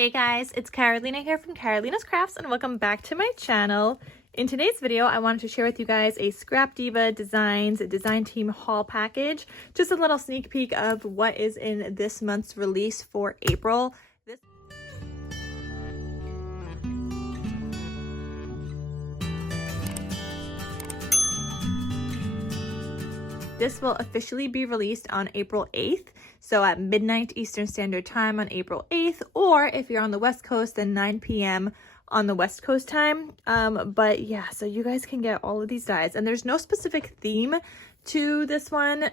Hey guys, it's Carolina here from KarolinasKrafts and welcome back to my channel. In today's video, I wanted to share with you guys a Scrap Diva Designs design team haul package. Just a little sneak peek of what is in this month's release for April. This will officially be released on April 8th, so at midnight Eastern Standard Time on April 8th, or if you're on the West Coast, then 9 p.m. on the West Coast time. But yeah, so you guys can get all of these dies, and there's no specific theme to this one,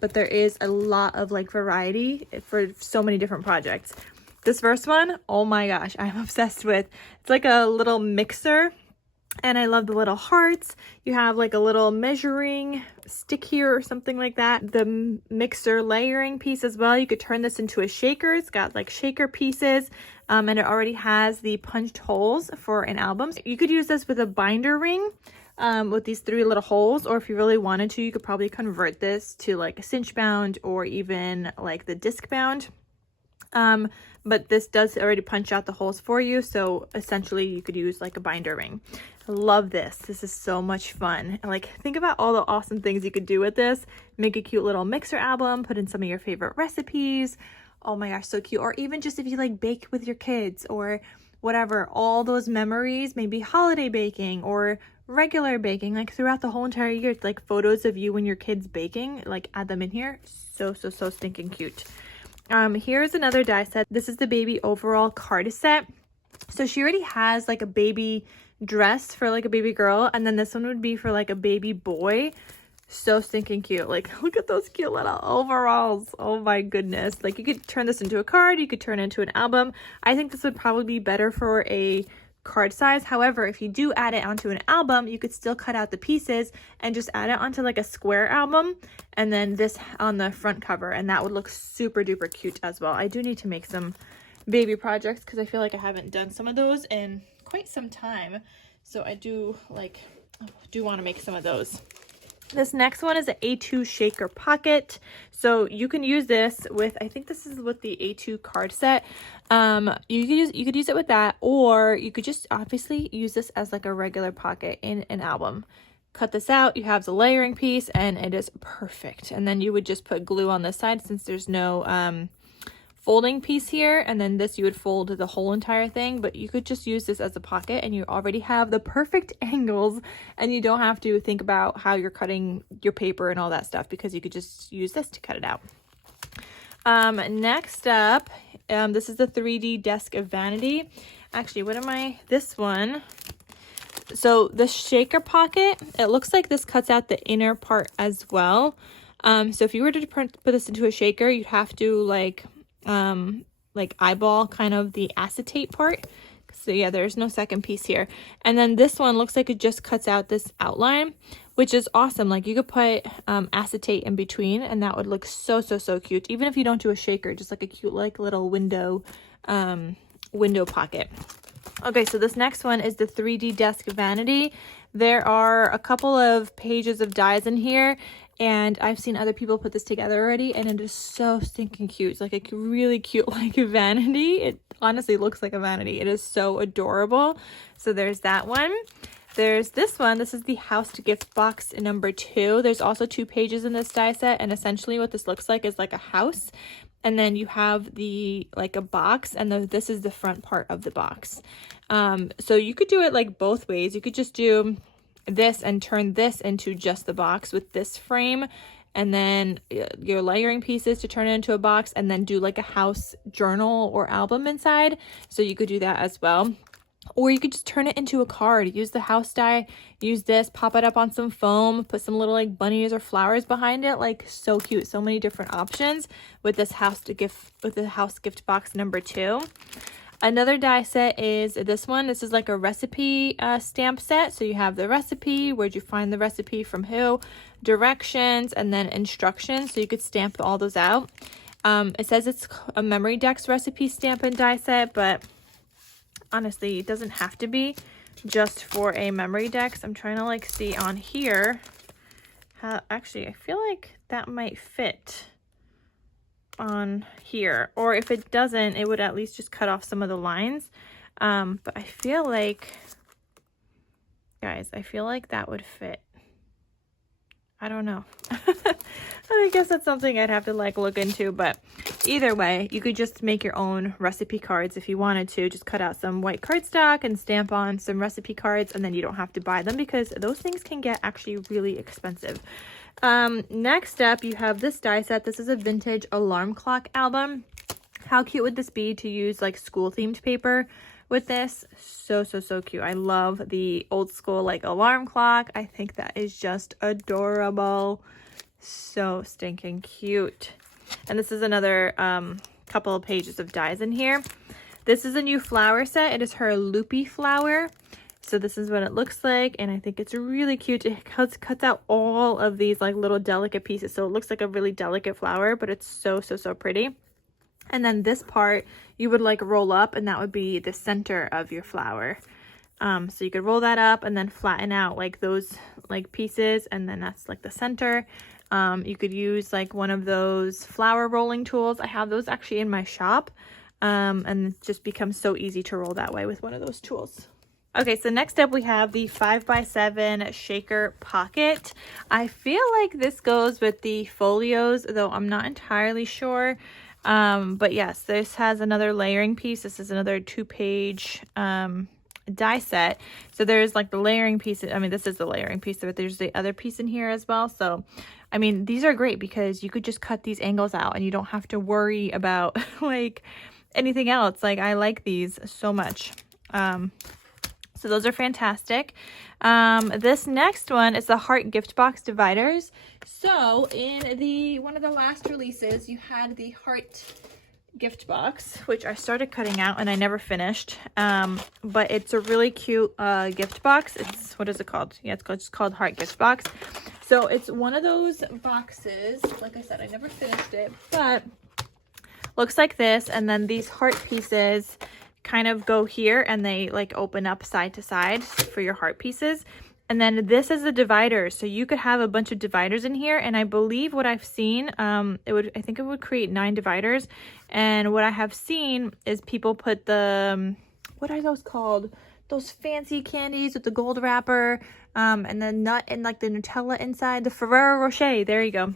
but there is a lot of like variety for so many different projects. This first one, oh my gosh, I'm obsessed with. It's like a little mixer. And I love the little hearts. You have like a little measuring stick here or something like that. The mixer layering piece as well. You could turn this into a shaker. It's got like shaker pieces. And it already has the punched holes for an album. You could use this with a binder ring with these 3 little holes. Or if you really wanted to, you could probably convert this to like a cinch bound or even like the disc bound. But this does already punch out the holes for you, so essentially you could use like a binder ring. I love this. This is so much fun. Like, think about all the awesome things you could do with this. Make a cute little mixer album, put in some of your favorite recipes. Oh my gosh, so cute. Or even just if you like bake with your kids or whatever, all those memories, maybe holiday baking or regular baking, like throughout the whole entire year. It's like photos of you and your kids baking, like add them in here. So stinking cute. Here's another die set. This is the baby overall card set. So she already has like a baby dress for like a baby girl, and then this one would be for like a baby boy. So stinking cute. Like, look at those cute little overalls. Oh my goodness. Like, you could turn this into a card, you could turn it into an album. I think this would probably be better for a card size. However, if you do add it onto an album, you could still cut out the pieces and just add it onto like a square album, and then this on the front cover, and that would look super duper cute as well. I do need to make some baby projects because I feel like I haven't done some of those in quite some time, so I do want to make some of those. This next one is an A2 shaker pocket. So you can use this with, I think this is with the A2 card set. You could use it with that, or you could just obviously use this as like a regular pocket in an album. Cut this out, you have the layering piece, and it is perfect. And then you would just put glue on this side since there's no folding piece here, and then this you would fold the whole entire thing. But you could just use this as a pocket and you already have the perfect angles, and you don't have to think about how you're cutting your paper and all that stuff, because you could just use this to cut it out. Next up, this is the 3D desk of Vanity. Actually, this one. So the shaker pocket, it looks like this cuts out the inner part as well. So if you were to put this into a shaker, you'd have to like eyeball kind of the acetate part. So yeah, there's no second piece here. And then this one looks like it just cuts out this outline, which is awesome. Like, you could put acetate in between, and that would look so cute. Even if you don't do a shaker, just like a cute like little window pocket. Okay, so this next one is the 3D desk Vanity. There are a couple of pages of dies in here, and I've seen other people put this together already, and it is so stinking cute. It's like a really cute like vanity. It honestly looks like a vanity. It is so adorable. So there's that one. There's this one. This is the house to gift box number 2. There's also 2 pages in this die set, and essentially what this looks like is like a house, and then you have the like a box, and this is the front part of the box. So you could do it like both ways. You could just do this and turn this into just the box with this frame, and then your layering pieces to turn it into a box, and then do like a house journal or album inside. So you could do that as well. Or you could just turn it into a card. Use the house die, use this, pop it up on some foam, put some little like bunnies or flowers behind it. Like, so cute. So many different options with this house gift box number 2. Another die set is this one. This is like a recipe stamp set. So you have the recipe, where'd you find the recipe, from who, directions, and then instructions. So you could stamp all those out. It says it's a memory decks recipe stamp and die set, but honestly, it doesn't have to be just for a memory decks. I'm trying to like see on here how, actually, I feel like that might fit. on here, or if it doesn't, it would at least just cut off some of the lines. But I feel like, guys, I feel like that would fit. I don't know. I guess that's something I'd have to like look into, but either way, you could just make your own recipe cards if you wanted to. Just cut out some white cardstock and stamp on some recipe cards, and then you don't have to buy them because those things can get actually really expensive. Next up, you have this die set. This is a vintage alarm clock album. How cute would this be to use like school themed paper with this? So cute. I love the old school like alarm clock. I think that is just adorable. So stinking cute. And this is another couple of pages of dies in here. This is a new flower set. It is her Loopy flower. So this is what it looks like, and I think it's really cute. It cuts out all of these like little delicate pieces, so it looks like a really delicate flower, but it's so pretty. And then this part you would like roll up, and that would be the center of your flower. So you could roll that up and then flatten out like those like pieces, and then that's like the center. You could use like one of those flower rolling tools. I have those actually in my shop, and it just becomes so easy to roll that way with one of those tools. Okay, so next up we have the 5x7 shaker pocket. I feel like this goes with the folios, though I'm not entirely sure. But yes, this has another layering piece. This is another 2-page die set. So there's like the layering piece. I mean, this is the layering piece, but there's the other piece in here as well. So, I mean, these are great because you could just cut these angles out and you don't have to worry about like anything else. Like, I like these so much. So those are fantastic. This next one is the heart gift box dividers. So in one of the last releases, you had the heart gift box, which I started cutting out and I never finished. But it's a really cute gift box. What is it called? Yeah, it's called heart gift box. So it's one of those boxes. Like I said, I never finished it, but looks like this. And then these heart pieces kind of go here and they like open up side to side for your heart pieces. And then this is the divider, so you could have a bunch of dividers in here, and I believe what I've seen, I think it would create 9 dividers. And what I have seen is people put the what are those called, those fancy candies with the gold wrapper, and the nut and like the Nutella inside, the Ferrero Rocher, there you go.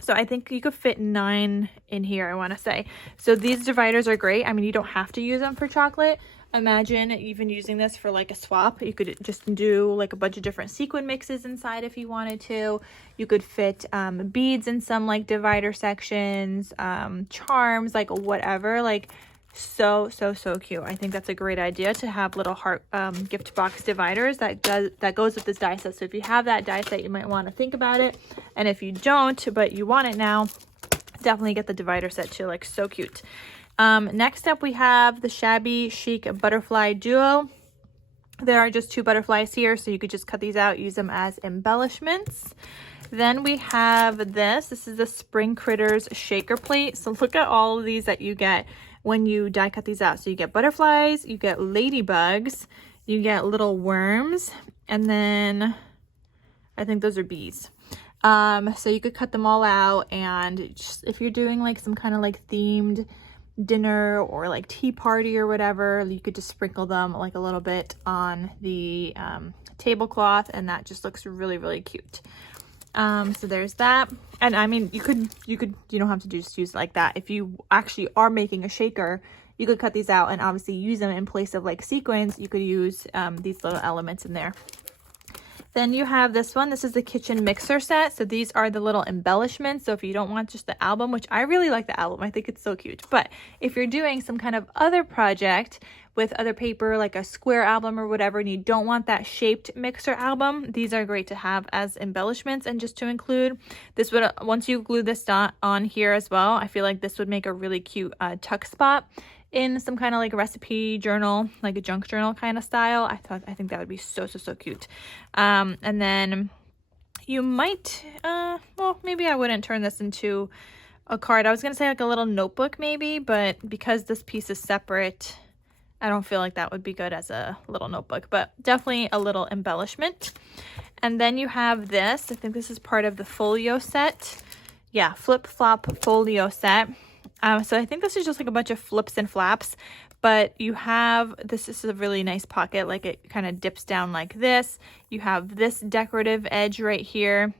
So I think you could fit 9 in here, I want to say. So these dividers are great. I mean, you don't have to use them for chocolate. Imagine even using this for like a swap. You could just do like a bunch of different sequin mixes inside if you wanted to. You could fit beads in some like divider sections, charms, like whatever. Like so cute. I think that's a great idea to have little heart gift box dividers that goes with this die set. So if you have that die set, you might want to think about it. And if you don't, but you want it now, definitely get the divider set too. Like, so cute. Next up we have the Shabby Chic Butterfly Duo. There are just 2 butterflies here, so you could just cut these out, use them as embellishments. Then we have this is the Spring Critters Shaker Plate. So look at all of these that you get when you die cut these out. So you get butterflies, you get ladybugs, you get little worms, and then I think those are bees. So you could cut them all out, and just, if you're doing like some kind of like themed dinner or like tea party or whatever, you could just sprinkle them like a little bit on the tablecloth, and that just looks really cute. So there's that. And I mean, you don't have to just use it like that. If you actually are making a shaker, you could cut these out and obviously use them in place of like sequins. You could use these little elements in there. Then you have this one. This is the kitchen mixer set. So these are the little embellishments. So if you don't want just the album, which I really like the album, I think it's so cute. But if you're doing some kind of other project with other paper, like a square album or whatever, and you don't want that shaped mixer album, these are great to have as embellishments. And just to include, this would, once you glue this on here as well, I feel like this would make a really cute tuck spot in some kind of like recipe journal, like a junk journal kind of style. I think that would be so cute. And then you might, well, maybe I wouldn't turn this into a card. I was gonna say like a little notebook maybe, but because this piece is separate, I don't feel like that would be good as a little notebook, but definitely a little embellishment. And then you have this, I think this is part of the folio set. yeah, flip flop folio set. So I think this is just like a bunch of flips and flaps, but you have, this is a really nice pocket, like it kind of dips down like this. You have this decorative edge right here.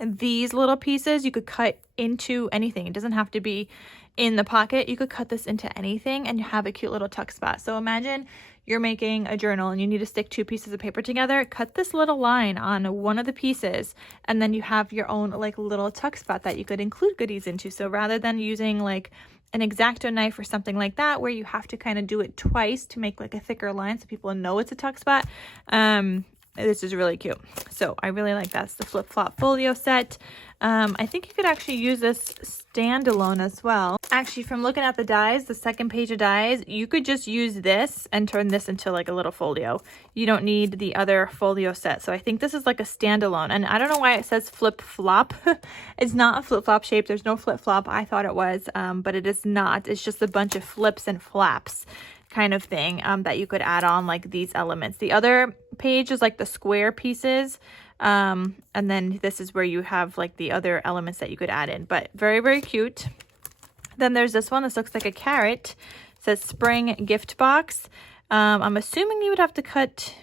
And these little pieces you could cut into anything. It doesn't have to be in the pocket. You could cut this into anything and you have a cute little tuck spot. So imagine you're making a journal and you need to stick 2 pieces of paper together. Cut this little line on one of the pieces and then you have your own like little tuck spot that you could include goodies into. So rather than using like an X-Acto knife or something like that where you have to kind of do it twice to make like a thicker line so people know it's a tuck spot, this is really cute. So I really like that. It's the flip flop folio set. I think you could actually use this standalone as well. Actually, from looking at the dies, the second page of dies, you could just use this and turn this into like a little folio. You don't need the other folio set. So I think this is like a standalone. And I don't know why it says flip flop. It's not a flip flop shape. There's no flip flop. I thought it was, but it is not. It's just a bunch of flips and flaps kind of thing that you could add on like these elements. The other page is like the square pieces, and then this is where you have like the other elements that you could add in, but very, very cute. Then there's this one. This looks like a carrot. It says spring gift box. I'm assuming you would have to cut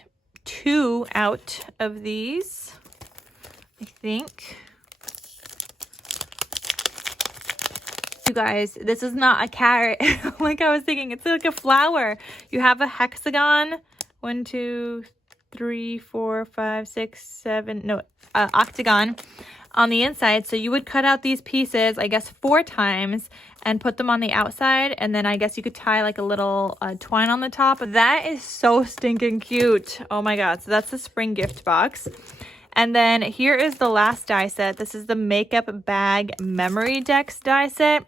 2 out of these, I think. You guys, this is not a carrot like I was thinking. It's like a flower. You have a hexagon, 1 2 3 4 5 6 7, no, octagon on the inside. So you would cut out these pieces, I guess 4 times and put them on the outside, and then I guess you could tie like a little twine on the top. That is so stinking cute. Oh my god. So that's the spring gift box. And then here is the last die set. This is the makeup bag memory decks die set.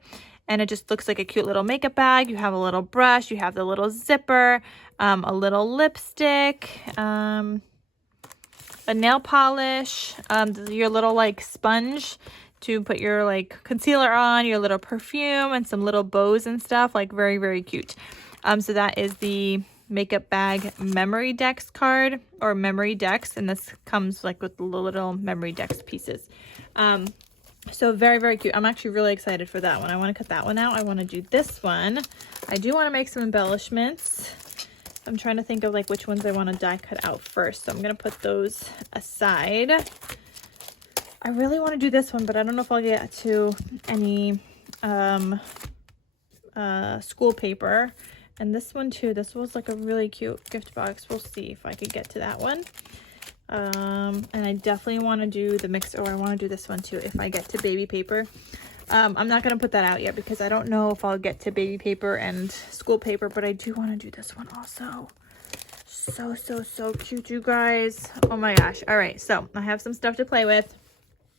And it just looks like a cute little makeup bag. You have a little brush. You have the little zipper, a little lipstick, a nail polish, your little like sponge to put your like concealer on, your little perfume, and some little bows and stuff. Like very, very cute. So that is the makeup bag memory decks card, or memory decks, and this comes like with the little memory decks pieces. So very, very cute. I'm actually really excited for that one. I want to cut that one out. I want to do this one. I do want to make some embellishments. I'm trying to think of like which ones I want to die cut out first, so I'm going to put those aside. I really want to do this one, but I don't know if I'll get to any school paper. And this one too, this was like a really cute gift box. We'll see if I could get to that one. And I definitely want to do the mix, or I want to do this one too if I get to baby paper. I'm not going to put that out yet because I don't know if I'll get to baby paper and school paper, but I do want to do this one also. So, so, so cute, you guys. Oh my gosh. All right, so I have some stuff to play with.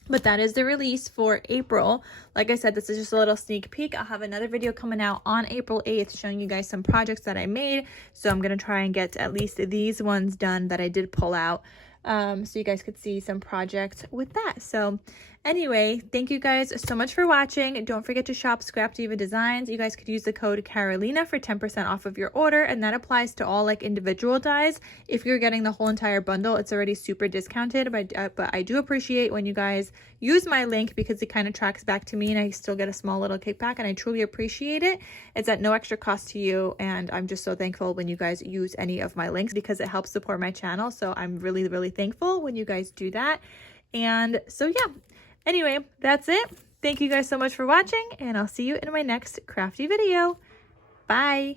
But that is the release for April. Like I said, this is just a little sneak peek. I'll have another video coming out on April 8th showing you guys some projects that I made. So I'm going to try and get at least these ones done that I did pull out. So you guys could see some projects with that. So anyway, thank you guys so much for watching. Don't forget to shop Scrap Diva Designs. You guys could use the code Carolina for 10% off of your order, and that applies to all like individual dies. If you're getting the whole entire bundle, it's already super discounted, but I do appreciate when you guys use my link because it kind of tracks back to me and I still get a small little kickback, and I truly appreciate it. It's at no extra cost to you, and I'm just so thankful when you guys use any of my links because it helps support my channel. So I'm really, really thankful when you guys do that. And so yeah, anyway, that's it. Thank you guys so much for watching, and I'll see you in my next crafty video. Bye.